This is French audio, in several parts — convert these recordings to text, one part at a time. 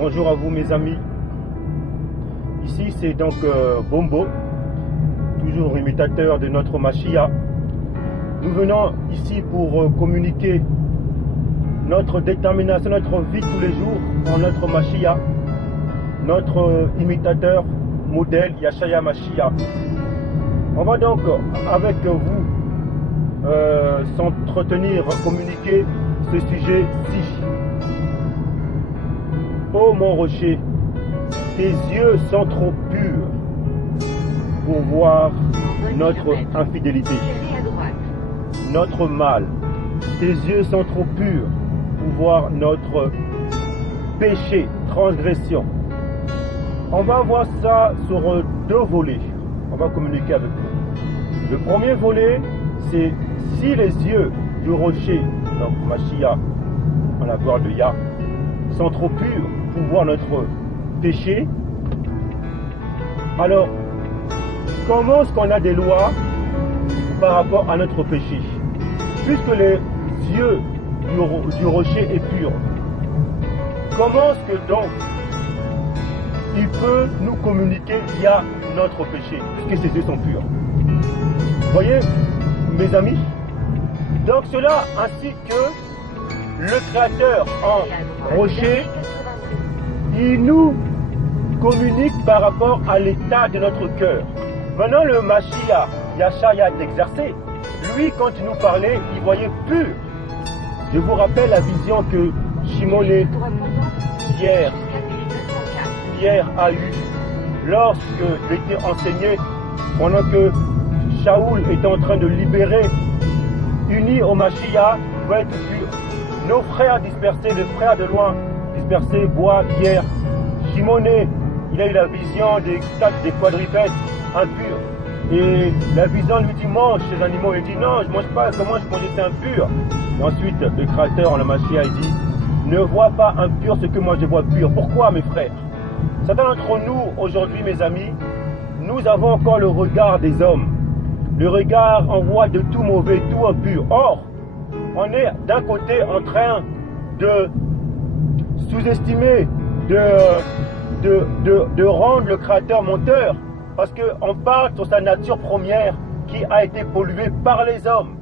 Bonjour à vous mes amis. Ici c'est donc Bombo, toujours imitateur de notre Mashiach. Nous venons ici pour communiquer notre détermination, notre vie tous les jours en notre Mashiach, notre imitateur modèle Yeshaya Mashiach. On va donc avec vous s'entretenir, communiquer ce sujet-ci. Ô mon rocher, tes yeux sont trop purs pour voir notre infidélité, notre mal. Tes yeux sont trop purs pour voir notre péché, transgression. On va voir ça sur deux volets. On va communiquer avec vous. Le premier volet, c'est si les yeux du rocher, donc Mashiach, en la gloire de Yah, sont trop purs pour voir notre péché, alors comment est-ce qu'on a des lois par rapport à notre péché? Puisque les yeux du rocher est pur, comment est-ce que donc il peut nous communiquer via notre péché, puisque ses yeux sont purs? Voyez, mes amis, donc cela ainsi que le Créateur en rocher, il nous communique par rapport à l'état de notre cœur. Maintenant, le Mashiach, Yeshaya est exercé. Lui, quand il nous parlait, il voyait pur. Je vous rappelle la vision que Shimon et Pierre a eue lorsque il était enseigné, pendant que Shaoul était en train de libérer, unis au Mashiach, pour être pur. Nos frères dispersés, les frères de loin, dispersés, bois, pierre. Shimoné, il a eu la vision des quadrupèdes impurs. Et la vision lui dit mange ces animaux. Il dit non, je ne mange pas, comment je mange, c'est impur. Et ensuite, le Créateur en la Mashiach, il dit ne vois pas impur ce que moi je vois pur. Pourquoi, mes frères? Certains d'entre nous, aujourd'hui, mes amis, nous avons encore le regard des hommes. Le regard en voie de tout mauvais, tout impur. Or, on est d'un côté en train de sous-estimer, de rendre le Créateur menteur, parce qu'on parle sur sa nature première qui a été polluée par les hommes.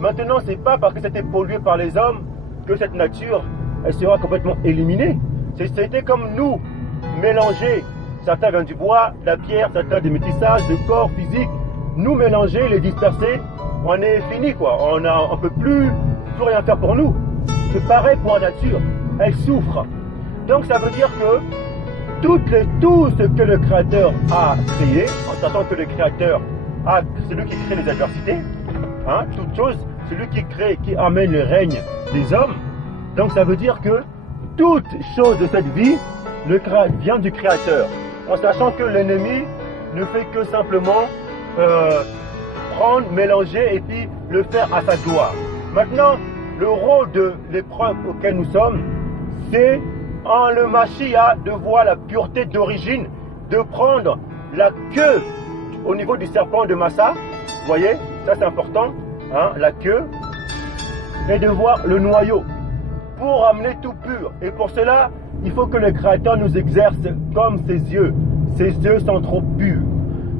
Maintenant, ce n'est pas parce que c'était pollué par les hommes que cette nature elle sera complètement éliminée. C'était comme nous, mélanger. Certains viennent du bois, de la pierre, certains des métissages, de corps physique. Nous mélanger, les disperser, on est fini quoi. On ne peut plus rien faire pour nous. C'est pareil pour la nature. Elle souffre. Donc ça veut dire que tout ce que le Créateur a créé, en sachant que le Créateur, c'est lui qui crée les adversités, toute chose, c'est lui qui crée, qui amène le règne des hommes. Donc ça veut dire que toute chose de cette vie vient du Créateur, en sachant que l'ennemi ne fait que simplement prendre, mélanger et puis le faire à sa gloire. Maintenant, le rôle de l'épreuve auquel nous sommes, c'est en le Mashiach de voir la pureté d'origine, de prendre la queue au niveau du serpent de Massa, vous voyez, ça c'est important, la queue, et de voir le noyau, pour amener tout pur. Et pour cela, il faut que le Créateur nous exerce comme ses yeux. Ses yeux sont trop purs.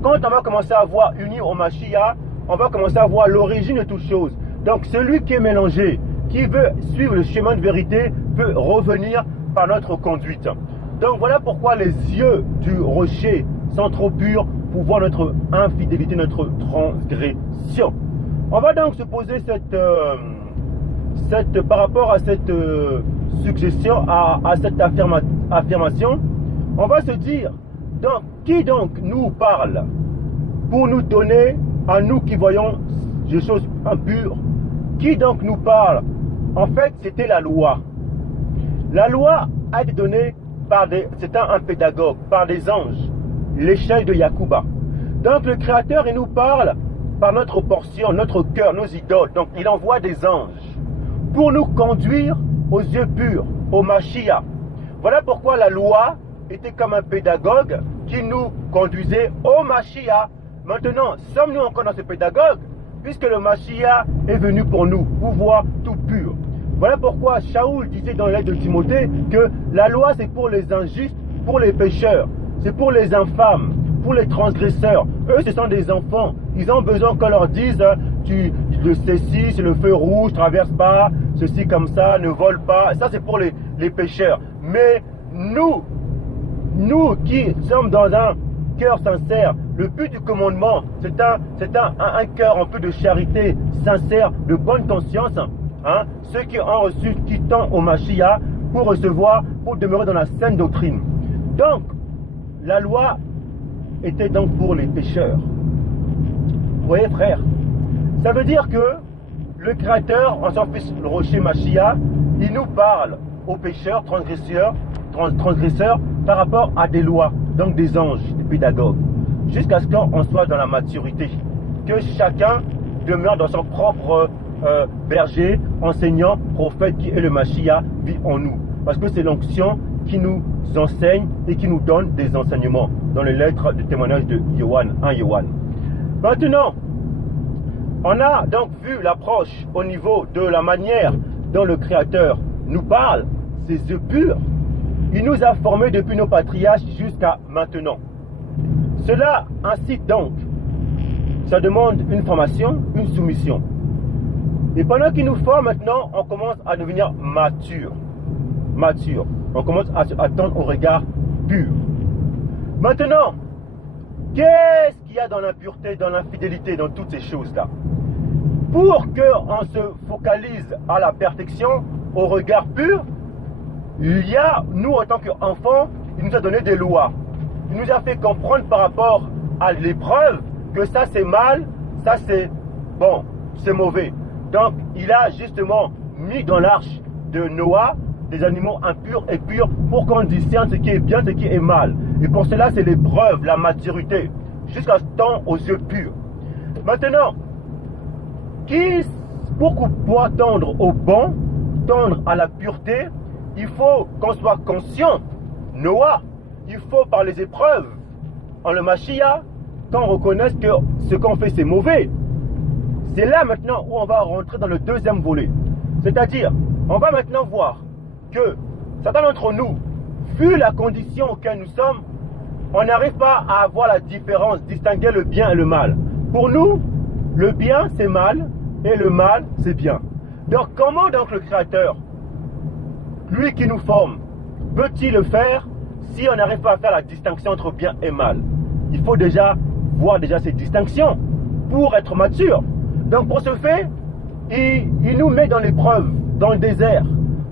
Quand on va commencer à voir unis au Mashiach, on va commencer à voir l'origine de toutes choses. Donc celui qui est mélangé, qui veut suivre le chemin de vérité, peut revenir par notre conduite. Donc voilà pourquoi les yeux du rocher sont trop purs pour voir notre infidélité, notre transgression. On va donc se poser par rapport à cette suggestion, à cette affirmation, on va se dire, donc, qui donc nous parle pour nous donner, à nous qui voyons des choses impures, qui donc nous parle? En fait, c'était la loi. La loi a été donnée par c'était un pédagogue, par des anges, l'échelle de Yacouba. Donc le Créateur, il nous parle par notre portion, notre cœur, nos idoles. Donc il envoie des anges pour nous conduire aux yeux purs, au Mashiach. Voilà pourquoi la loi était comme un pédagogue qui nous conduisait au Mashiach. Maintenant, sommes-nous encore dans ce pédagogue, puisque le Mashiach est venu pour nous, pour voir tout pur. Voilà pourquoi Shaoul disait dans la lettre de Timothée que la loi c'est pour les injustes, pour les pécheurs, c'est pour les infâmes, pour les transgresseurs. Eux ce sont des enfants, ils ont besoin qu'on leur dise ceci c'est le feu rouge, traverse pas, ceci comme ça, ne vole pas. Ça c'est pour les pécheurs. Mais nous qui sommes dans un cœur sincère, le but du commandement c'est un cœur un peu de charité sincère, de bonne conscience. Ceux qui ont reçu, qui tendent au Mashiach pour recevoir, pour demeurer dans la saine doctrine. Donc, la loi était donc pour les pécheurs. Vous voyez, frère, ça veut dire que le Créateur, en son Fils, le rocher Mashiach, il nous parle aux pécheurs, transgresseurs, par rapport à des lois, donc des anges, des pédagogues, jusqu'à ce qu'on soit dans la maturité, que chacun demeure dans son propre berger, enseignant, prophète qui est le Mashiach vit en nous. Parce que c'est l'onction qui nous enseigne et qui nous donne des enseignements dans les lettres de témoignage de Yohan, 1 Yohan. Maintenant, on a donc vu l'approche au niveau de la manière dont le Créateur nous parle, ses yeux purs. Il nous a formés depuis nos patriarches jusqu'à maintenant. Cela incite donc, ça demande une formation, une soumission. Et pendant qu'il nous forme maintenant, on commence à devenir mature. On commence à attendre au regard pur. Maintenant, qu'est-ce qu'il y a dans l'impureté, dans l'infidélité, dans toutes ces choses-là? Pour qu'on se focalise à la perfection, au regard pur, il y a, nous en tant qu'enfants, il nous a donné des lois. Il nous a fait comprendre par rapport à l'épreuve que ça c'est mal, ça c'est bon, c'est mauvais. Donc, il a justement mis dans l'arche de Noah des animaux impurs et purs pour qu'on discerne ce qui est bien, ce qui est mal. Et pour cela, c'est l'épreuve, la maturité, jusqu'à ce temps aux yeux purs. Maintenant, pour pouvoir tendre au bon, tendre à la pureté, il faut qu'on soit conscient, Noah, il faut par les épreuves, en le Mashiach, qu'on reconnaisse que ce qu'on fait c'est mauvais. C'est là maintenant où on va rentrer dans le deuxième volet. C'est-à-dire, on va maintenant voir que certains d'entre nous, vu la condition auquel nous sommes, on n'arrive pas à avoir la différence, distinguer le bien et le mal. Pour nous, le bien c'est mal et le mal c'est bien. Donc comment donc le Créateur, lui qui nous forme, peut-il le faire si on n'arrive pas à faire la distinction entre bien et mal? Il faut déjà voir ces distinctions pour être mature. Donc pour ce fait, il nous met dans l'épreuve, dans le désert,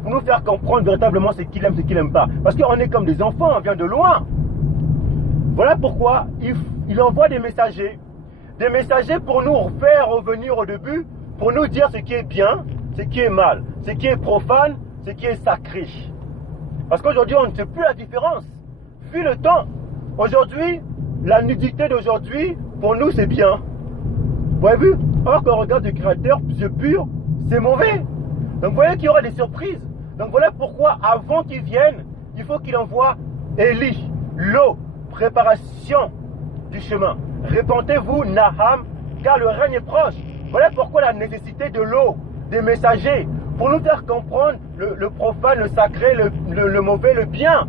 pour nous faire comprendre véritablement ce qu'il aime, ce qu'il n'aime pas. Parce qu'on est comme des enfants, on vient de loin. Voilà pourquoi il envoie des messagers pour nous faire revenir au début, pour nous dire ce qui est bien, ce qui est mal, ce qui est profane, ce qui est sacré. Parce qu'aujourd'hui, on ne sait plus la différence. Vu le temps, aujourd'hui, la nudité d'aujourd'hui, pour nous, c'est bien. Vous avez vu? Or qu'on regarde le Créateur, yeux purs, c'est mauvais. Donc vous voyez qu'il y aura des surprises. Donc voilà pourquoi, avant qu'il vienne, il faut qu'il envoie Élie, l'eau, préparation du chemin. Répentez-vous, Naham, car le règne est proche. Voilà pourquoi la nécessité de l'eau, des messagers, pour nous faire comprendre le profane, le sacré, le mauvais, le bien,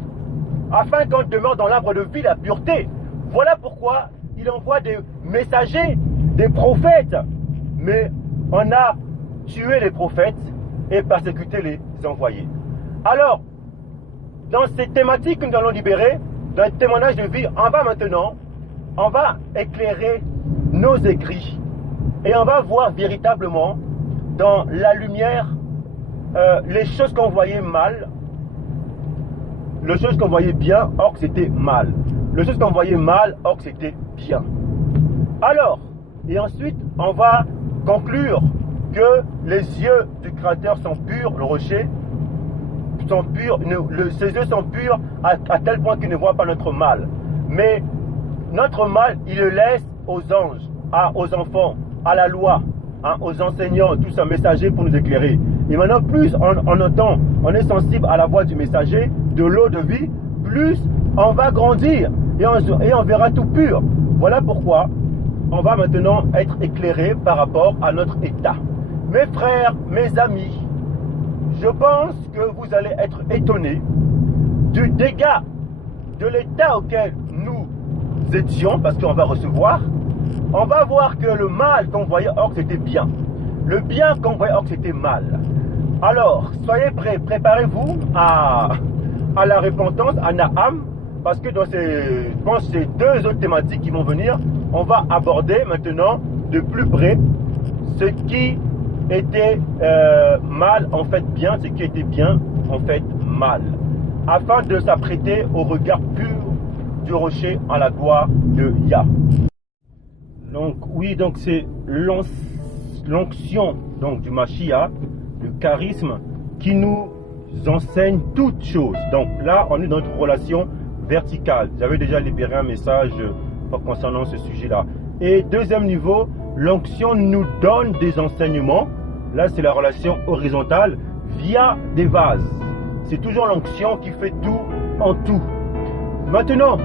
afin qu'on demeure dans l'arbre de vie, la pureté. Voilà pourquoi il envoie des messagers, des prophètes. Mais on a tué les prophètes et persécuté les envoyés. Alors, dans ces thématiques que nous allons libérer, dans le témoignage de vie, on va éclairer nos écrits et on va voir véritablement dans la lumière les choses qu'on voyait mal, les choses qu'on voyait bien, or que c'était mal, les choses qu'on voyait mal, or que c'était bien. Alors, et ensuite, on va conclure que les yeux du Créateur sont purs, le rocher, sont purs, ses yeux sont purs à tel point qu'il ne voit pas notre mal. Mais notre mal, il le laisse aux anges, aux enfants, à la loi, aux enseignants, tous ces messagers pour nous éclairer. Et maintenant, plus on entend, on est sensible à la voix du messager, de l'eau de vie, plus on va grandir et on verra tout pur. Voilà pourquoi on va maintenant être éclairé par rapport à notre état. Mes frères, mes amis, je pense que vous allez être étonnés du dégât de l'état auquel nous étions, parce qu'on va recevoir. On va voir que le mal qu'on voyait or c'était bien. Le bien qu'on voyait or c'était mal. Alors, soyez prêts, préparez-vous à la repentance, à Naham, parce que dans ces, je pense, ces deux autres thématiques qui vont venir, on va aborder maintenant de plus près ce qui était mal en fait bien, ce qui était bien en fait mal, afin de s'apprêter au regard pur du rocher en la gloire de Yah. Donc oui, donc c'est l'onction donc du Mashiach, le charisme qui nous enseigne toutes choses. Donc là, on est dans une relation verticale. J'avais déjà libéré un message concernant ce sujet-là. Et deuxième niveau, l'onction nous donne des enseignements. Là, c'est la relation horizontale via des vases. C'est toujours l'onction qui fait tout en tout. Maintenant,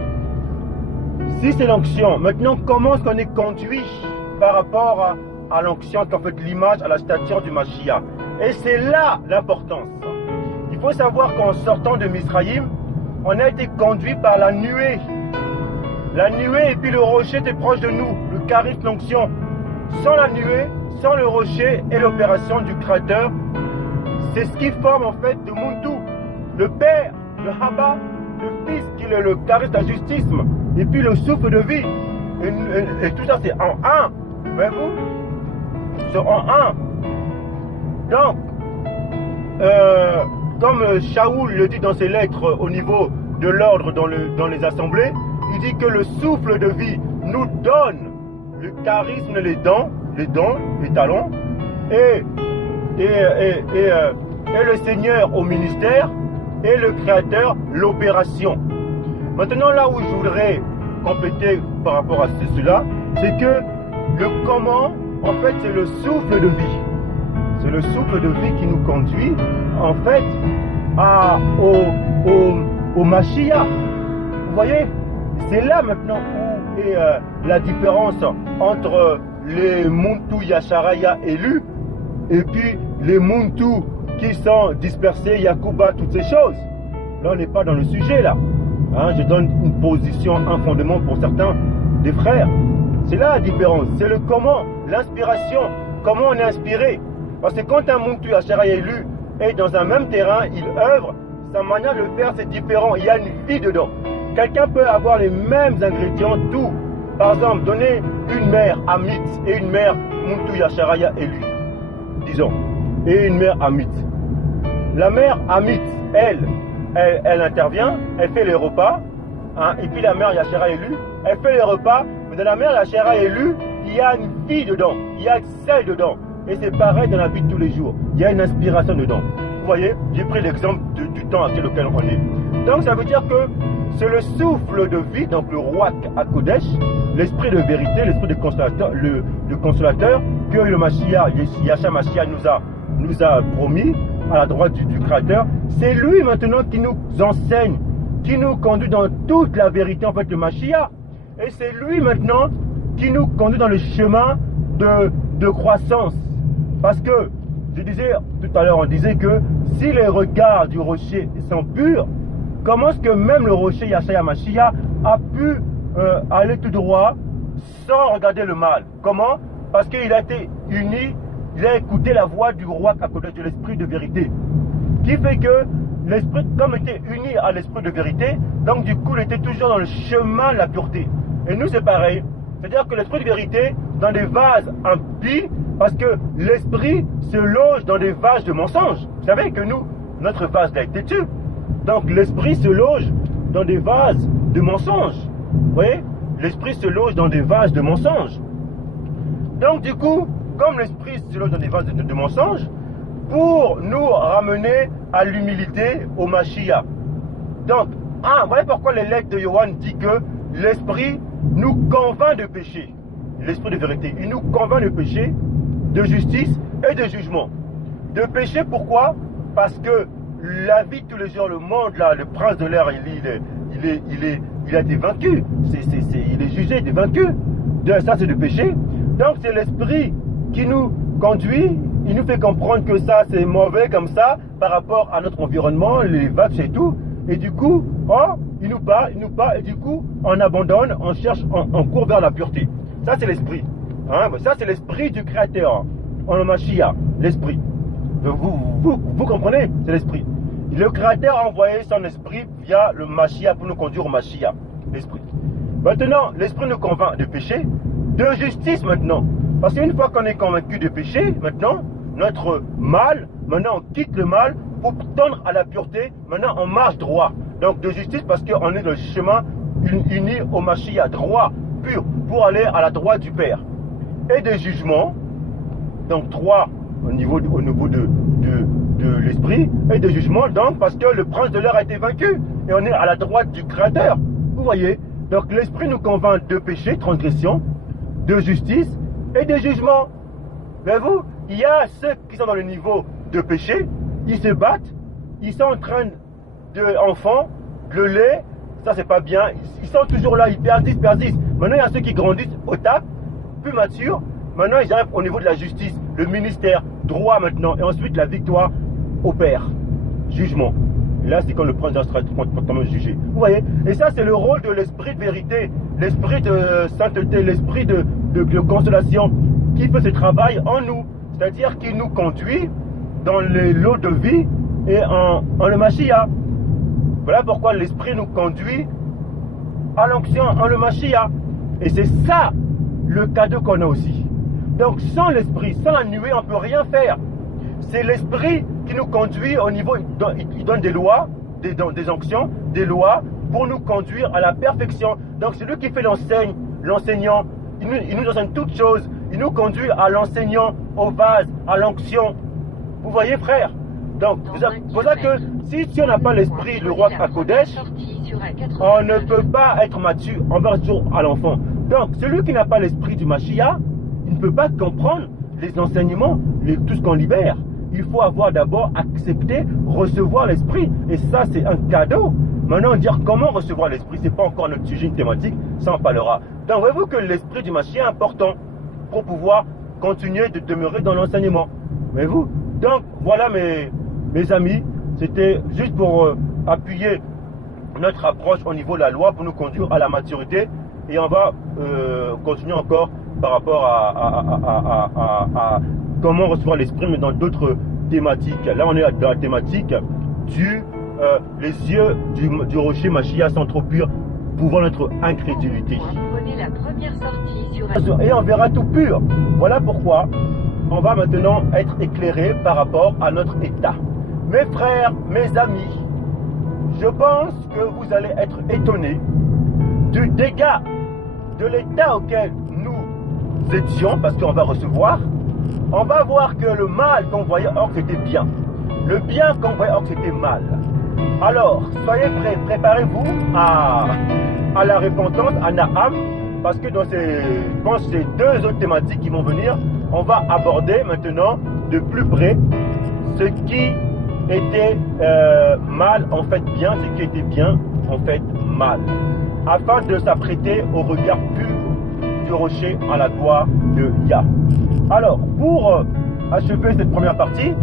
si c'est l'onction, maintenant comment est-ce qu'on est conduit par rapport à l'onction, qui en fait l'image, à la stature du Mashiach. Et c'est là l'importance. Il faut savoir qu'en sortant de Misraïm, on a été conduit par la nuée. La nuée et puis le rocher était proche de nous, le charisme, l'onction. Sans la nuée, sans le rocher et l'opération du Créateur, c'est ce qui forme en fait de Muntu, le Père, le Haba, le Fils qui est le charisme, la justice, et puis le souffle de vie. Et tout ça c'est en un. Voyez-vous? C'est en un. Donc, comme Shaoul le dit dans ses lettres au niveau de l'ordre dans les assemblées, il dit que le souffle de vie nous donne le charisme, les dons, les talents, et le Seigneur au ministère, et le Créateur l'opération. Maintenant, là où je voudrais compléter par rapport à cela, c'est que le comment, en fait, c'est le souffle de vie. C'est le souffle de vie qui nous conduit, en fait, au Mashiach. Vous voyez, c'est là maintenant où est la différence entre les Muntu Yasharaya élus et puis les Muntu qui sont dispersés, Yakuba, toutes ces choses. Là, on n'est pas dans le sujet, là. Hein, je donne une position, un fondement pour certains des frères. C'est là la différence. C'est le comment, l'inspiration, comment on est inspiré. Parce que quand un Muntu Yasharaya élu est dans un même terrain, il œuvre, sa manière de le faire, c'est différent. Il y a une vie dedans. Quelqu'un peut avoir les mêmes ingrédients, tout. Par exemple, donner une mère Amit et une mère Muntu Yasharaya élue, disons, et une mère Amit. La mère Amit, elle intervient, elle fait les repas, hein, et puis la mère Yasharaya élue, elle fait les repas, mais dans la mère Yasharaya élue, il y a une vie dedans, il y a celle dedans. Et c'est pareil dans la vie de tous les jours, il y a une inspiration dedans. Vous voyez, j'ai pris l'exemple du temps actuel auquel on est. Donc ça veut dire que c'est le souffle de vie, donc le Ruach HaKodesh, l'esprit de vérité, l'esprit de consolateur, le consolateur que le Mashiach, Yahshua Mashiach nous a promis à la droite du Créateur. C'est lui maintenant qui nous enseigne, qui nous conduit dans toute la vérité, en fait, le Mashiach. Et c'est lui maintenant qui nous conduit dans le chemin de croissance. Parce que, je disais tout à l'heure, on disait que si les regards du rocher sont purs, comment est-ce que même le rocher Yahshua Mashiach a pu aller tout droit sans regarder le mal? Comment? Parce qu'il a été uni, il a écouté la voix du roi HaKodesh, de l'esprit de vérité. Qui fait que l'esprit, comme il était uni à l'esprit de vérité, donc du coup il était toujours dans le chemin de la pureté. Et nous c'est pareil. C'est-à-dire que l'esprit de vérité, dans des vases impies, parce que l'esprit se loge dans des vases de mensonges. Vous savez que nous, notre vase a été têtu. Donc l'esprit se loge dans des vases de mensonges. Vous voyez? L'esprit se loge dans des vases de mensonges. Donc du coup, comme l'esprit se loge dans des vases de mensonges, pour nous ramener à l'humilité, au Mashiach. Donc, voilà pourquoi les lettres de Yohan disent que l'esprit nous convainc de péché. L'esprit de vérité, il nous convainc de péché, de justice et de jugement. De péché, pourquoi? Parce que la vie de tous les jours, le monde là, le prince de l'air, il a été vaincu. Il est jugé, il est vaincu. Ça c'est le péché. Donc c'est l'esprit qui nous conduit il nous fait comprendre que ça c'est mauvais comme ça par rapport à notre environnement, les vaches et tout. Et du coup, oh, il nous parle, et du coup, on abandonne, on cherche, on court vers la pureté. Ça c'est l'esprit. Hein? Ça c'est l'esprit du Créateur. En le Mashiach, l'esprit. Vous comprenez? C'est l'esprit. Le Créateur a envoyé son esprit via le Mashiach pour nous conduire au Mashiach. L'esprit. Maintenant, l'esprit nous convainc de péché, de justice maintenant. Parce qu'une fois qu'on est convaincu de péché, maintenant, notre mal, maintenant on quitte le mal pour tendre à la pureté, maintenant on marche droit. Donc de justice parce qu'on est dans le chemin uni au Mashiach, droit, pur, pour aller à la droite du Père. Et de jugement, donc 3 au niveau de l'esprit, et de jugement, donc parce que le prince de l'air a été vaincu, et on est à la droite du Créateur. Vous voyez? Donc l'esprit nous convainc de péché, transgression, de justice et de jugement. Voyez-vous, il y a ceux qui sont dans le niveau de péché, ils se battent, ils sont en train enfants, le lait, ça c'est pas bien, ils sont toujours là, ils persistent. Maintenant il y a ceux qui grandissent au tap, plus matures, maintenant ils arrivent au niveau de la justice, le ministère, droit maintenant, et ensuite la victoire au Père, jugement. Et là c'est quand le prince sera complètement jugé. Vous voyez? Et ça c'est le rôle de l'esprit de vérité, l'esprit de sainteté, l'esprit de consolation, qui fait ce travail en nous, c'est-à-dire qui nous conduit dans les lots de vie et en le Mashiach. Voilà pourquoi l'esprit nous conduit à l'onction en le Mashiach. Et c'est ça le cadeau qu'on a aussi. Donc sans l'esprit, sans la nuée, on ne peut rien faire. C'est l'esprit qui nous conduit au niveau, il donne des lois, des onctions, des lois pour nous conduire à la perfection. Donc c'est lui qui fait l'enseignant, il nous enseigne toutes choses, il nous conduit à l'enseignant, au vase, à l'onction. Vous voyez frère? Donc c'est pour ça que si on n'a pas l'esprit, le roi Hakodesh, on ne peut pas être mature, on va toujours à l'enfant. Donc celui qui n'a pas l'esprit du Mashiach, il ne peut pas comprendre les enseignements, tout ce qu'on libère. Il faut avoir d'abord accepté, recevoir l'esprit. Et ça, c'est un cadeau. Maintenant, dire comment recevoir l'esprit, ce n'est pas encore notre sujet, une thématique, ça en parlera. Donc, voyez-vous que l'esprit du Mashiach est important pour pouvoir continuer de demeurer dans l'enseignement. Voyez-vous? Donc, voilà mes amis, c'était juste pour appuyer notre approche au niveau de la loi pour nous conduire à la maturité. Et on va continuer encore par rapport à comment recevoir l'esprit, mais dans d'autres thématiques. Là, on est dans la thématique les yeux du rocher Mashiach sont trop purs, pouvant notre incrédulité. Prenez la première sortie sur... Et on verra tout pur. Voilà pourquoi on va maintenant être éclairé par rapport à notre état. Mes frères, mes amis, je pense que vous allez être étonnés du dégât de l'état auquel nous étions, parce qu'on va recevoir. On va voir que le mal qu'on voyait, or c'était bien. Le bien qu'on voyait, or c'était mal. Alors, soyez prêts, préparez-vous à la repentance, à Naham, parce que dans je pense ces 2 autres thématiques qui vont venir, on va aborder maintenant de plus près ce qui était mal en fait bien, ce qui était bien en fait mal, afin de s'apprêter au regard pur du rocher à la gloire de Yah. Alors, pour achever cette première partie,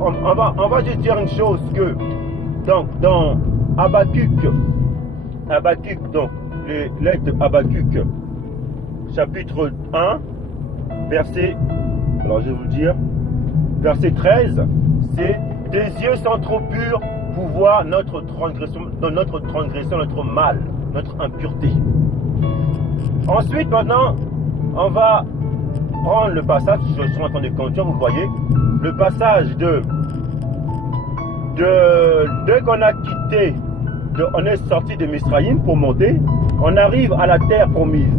on va juste dire une chose que dans Habakkuk, donc les lettres Habakkuk, chapitre 1, verset, alors je vais vous le dire, verset 13, c'est « Tes yeux sont trop purs pour voir notre transgression, notre mal, notre impureté. » Ensuite, maintenant, on va prendre le passage, je suis en train de continuer, vous voyez, le passage dès qu'on a quitté, on est sorti de Misraïm pour monter, on arrive à la terre promise.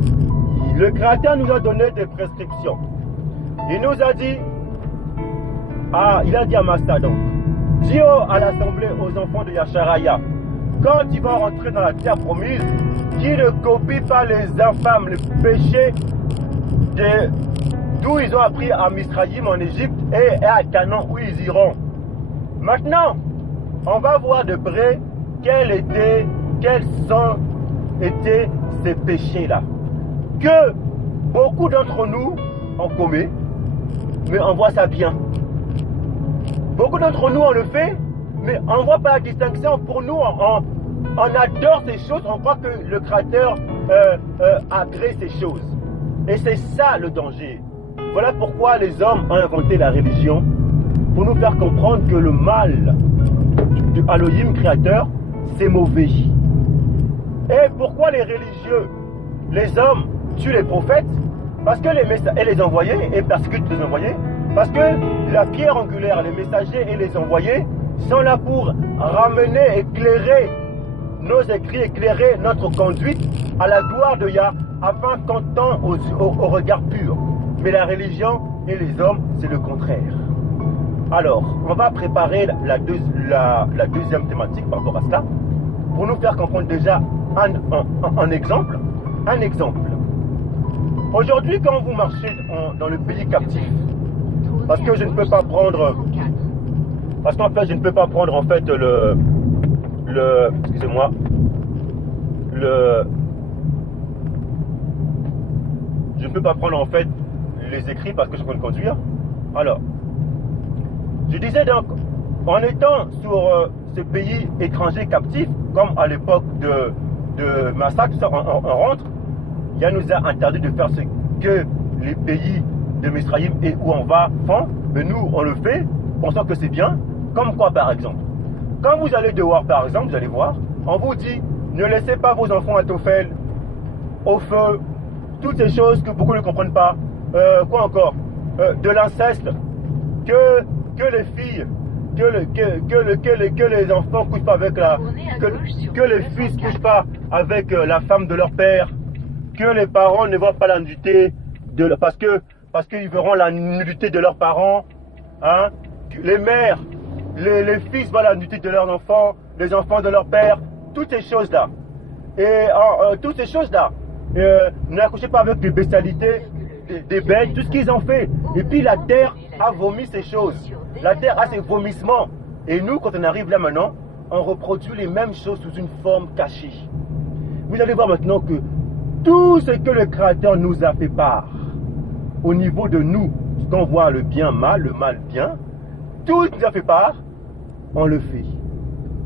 Le Créateur nous a donné des prescriptions. Il nous a dit, il a dit à Massa donc, dis à l'assemblée aux enfants de Yacharaya, quand ils vont rentrer dans la terre promise, qu'ils ne copient pas les infâmes, les péchés d'où ils ont appris à Misraïm en Égypte et à Canaan où ils iront. Maintenant, on va voir de près quels étaient ces péchés-là que beaucoup d'entre nous ont commis mais on voit ça bien. Beaucoup d'entre nous, on le fait, mais on ne voit pas la distinction. Pour nous, on adore ces choses, on croit que le Créateur a créé ces choses. Et c'est ça le danger. Voilà pourquoi les hommes ont inventé la religion, pour nous faire comprendre que le mal du Elohim créateur, c'est mauvais. Et pourquoi les religieux, les hommes, tuent les prophètes? Parce que les envoyés, et persécutent les envoyés, parce que la pierre angulaire, les messagers et les envoyés sont là pour ramener, éclairer nos écrits, éclairer notre conduite à la gloire de Yah, afin qu'on tend au regard pur. Mais la religion et les hommes, c'est le contraire. Alors, on va préparer la deuxième thématique par rapport à cela, pour nous faire comprendre déjà un exemple. Un exemple. Aujourd'hui, quand vous marchez dans le pays captif, parce que je ne peux pas prendre, parce qu'en fait, je ne peux pas prendre en fait excusez-moi, je ne peux pas prendre en fait les écrits parce que je suis en train de conduire. Alors, je disais donc, en étant sur ce pays étranger captif, comme à l'époque de massacre, on rentre, Yah nous a interdit de faire ce que les pays de Misraïm et où on va font, mais nous on le fait, pensant que c'est bien. Comme quoi par exemple? Quand vous allez dehors par exemple, vous allez voir, on vous dit, ne laissez pas vos enfants à Tophel, au feu, toutes ces choses que beaucoup ne comprennent pas. Quoi encore? De l'inceste, que les filles, que les enfants couchent pas avec que les fils couchent pas avec la femme de leur père, que les parents ne voient pas la nudité parce qu'ils verront la nudité de leurs parents, hein? Les mères, les fils voient la nudité de leurs enfants, les enfants de leur père, toutes ces choses là. Et toutes ces choses là, n'accouchez pas avec des bestialités, des bêtes, tout ce qu'ils ont fait. Et puis la terre a vomi ces choses. La terre a ses vomissements. Et nous, quand on arrive là maintenant, on reproduit les mêmes choses sous une forme cachée. Vous allez voir maintenant que tout ce que le Créateur nous a fait part, au niveau de nous, ce qu'on voit le bien mal, le mal bien, tout ce qu'il nous a fait part, on le fait.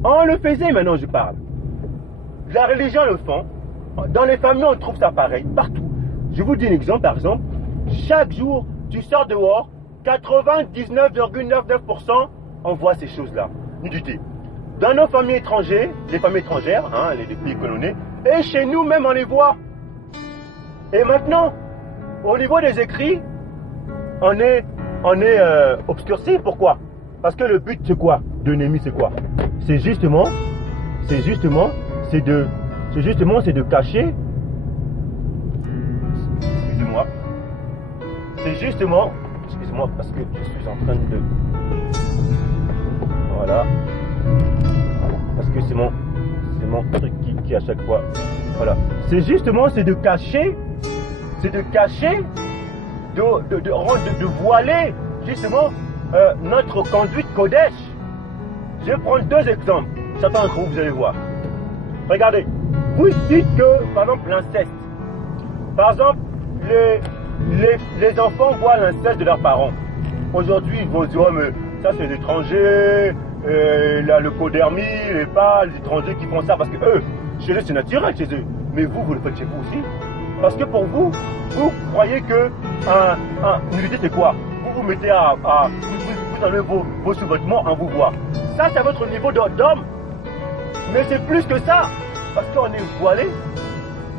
On le faisait, maintenant je parle. La religion le font. Dans les familles, on trouve ça pareil, partout. Je vous dis un exemple, par exemple, chaque jour, tu sors dehors, 99,99%, on voit ces choses-là. Nudité. Dans nos familles étrangères, les familles étrangères, hein, les pays colonés, et chez nous même, on les voit. Et maintenant, au niveau des écrits, on est obscurci. Pourquoi? Parce que le but, c'est quoi de Néhémie, c'est quoi? C'est justement de cacher. Excusez-moi, parce que je suis en train de... Voilà. Parce que c'est mon truc qui à chaque fois... Voilà. C'est de cacher, de voiler, justement, notre conduite Kodesh. Je vais prendre deux exemples. Certains d'entre vous, vous allez voir. Regardez. Vous dites que, par exemple, l'inceste. Par exemple, les enfants voient l'inceste de leurs parents. Aujourd'hui, ils vont se dire, oh, mais ça c'est les étrangers, le codermie, les étrangers qui font ça parce que eux, chez eux c'est naturel chez eux. Mais vous le faites chez vous aussi. Parce que pour vous, vous croyez que une nudité c'est quoi? Vous vous mettez vous enlevez vos sous-vêtements, on vous voit. Ça c'est à votre niveau d'homme. Mais c'est plus que ça. Parce qu'on est voilé.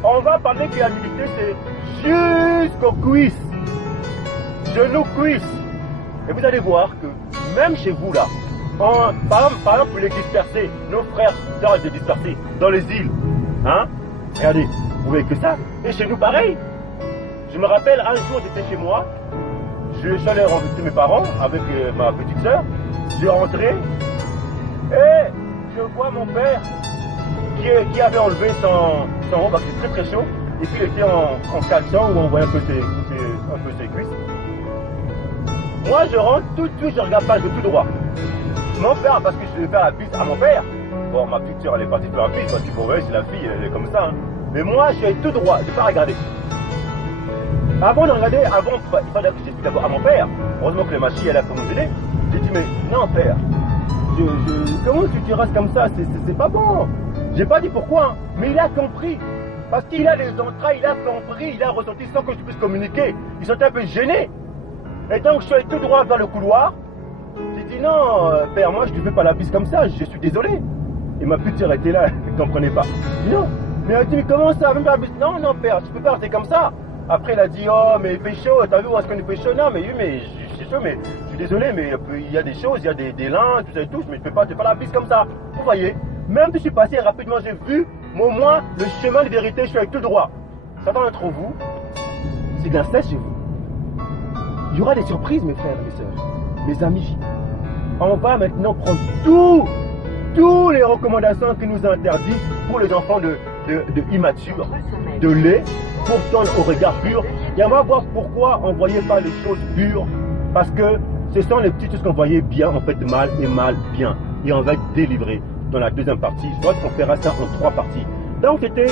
On va parler que la nudité c'est jusqu'aux cuisses, genoux, cuisses. Et vous allez voir que même chez vous là, par exemple les dispersés, nos frères, sœurs étaient dispersés dans les îles, hein? Regardez, vous voyez que ça. Et chez nous pareil. Je me rappelle un jour j'étais chez moi, je suis allé rencontrer mes parents avec ma petite sœur, je suis rentré et je vois mon père qui avait enlevé son robe parce que c'est très très chaud. Et puis il était en caleçon où on voyait un peu ses cuisses. Moi je rentre tout de suite, je regarde pas, je vais tout droit. Mon père, parce que je vais faire la bise à mon père. Bon, ma petite soeur elle est partie faire la bise parce que pour elle c'est la fille, elle est comme ça. Hein. Mais moi je suis tout droit, je vais pas regarder. Avant de regarder, il fallait que j'explique d'abord à mon père. Heureusement que le Machi est là pour nous aider. J'ai dit, mais non, père, comment tu restes comme ça? C'est pas bon. J'ai pas dit pourquoi, mais il a compris. Parce qu'il a les entrailles, il a compris, il a ressenti sans que je puisse communiquer. Ils sont un peu gênés. Et donc je suis allé tout droit vers le couloir. J'ai dit, non, père, moi je ne fais pas la bise comme ça, je suis désolé. Et ma petite sœur était là, elle ne comprenait pas. J'ai dit, non. Mais elle a dit, mais comment ça, même pas la bise? Non, non, père, je ne peux pas rester comme ça. Après, il a dit, oh, mais il fait chaud, t'as vu où est-ce qu'on fait chaud? Non, mais oui, mais c'est chaud, mais je suis désolé, mais il y a des choses, il y a des lins, tout ça et tout, mais je ne peux pas la bise comme ça. Vous voyez, même si je suis passé rapidement, j'ai vu, mais au moins, le chemin de vérité, je suis allé tout droit. Certains d'entre vous, c'est d'instinct chez vous. Il y aura des surprises, mes frères et mes sœurs, mes amis. On va maintenant prendre toutes les recommandations qui nous ont interdit pour les enfants de immatures, de lait, pour tendre au regard pur. Et on va voir pourquoi on ne voyait pas les choses pures. Parce que ce sont les petites choses qu'on voyait bien, en fait mal et mal bien. Et on va être délivré dans la deuxième partie. Je crois qu'on fera ça en 3 parties. Donc c'était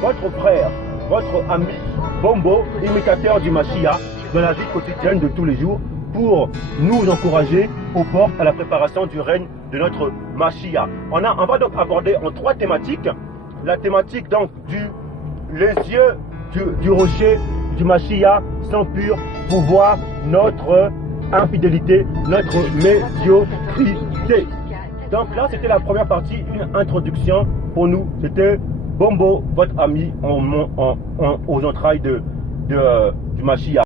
votre frère, votre ami Bombo, imitateur du Mashiach dans la vie quotidienne de tous les jours, pour nous encourager aux portes à la préparation du règne de notre Mashiach. On va donc aborder en 3 thématiques. La thématique donc les yeux du rocher du Mashiach sont purs pour voir notre infidélité, notre médiocrité. Donc là, c'était la première partie, une introduction pour nous. C'était Bombo, votre ami aux entrailles du Mashiach.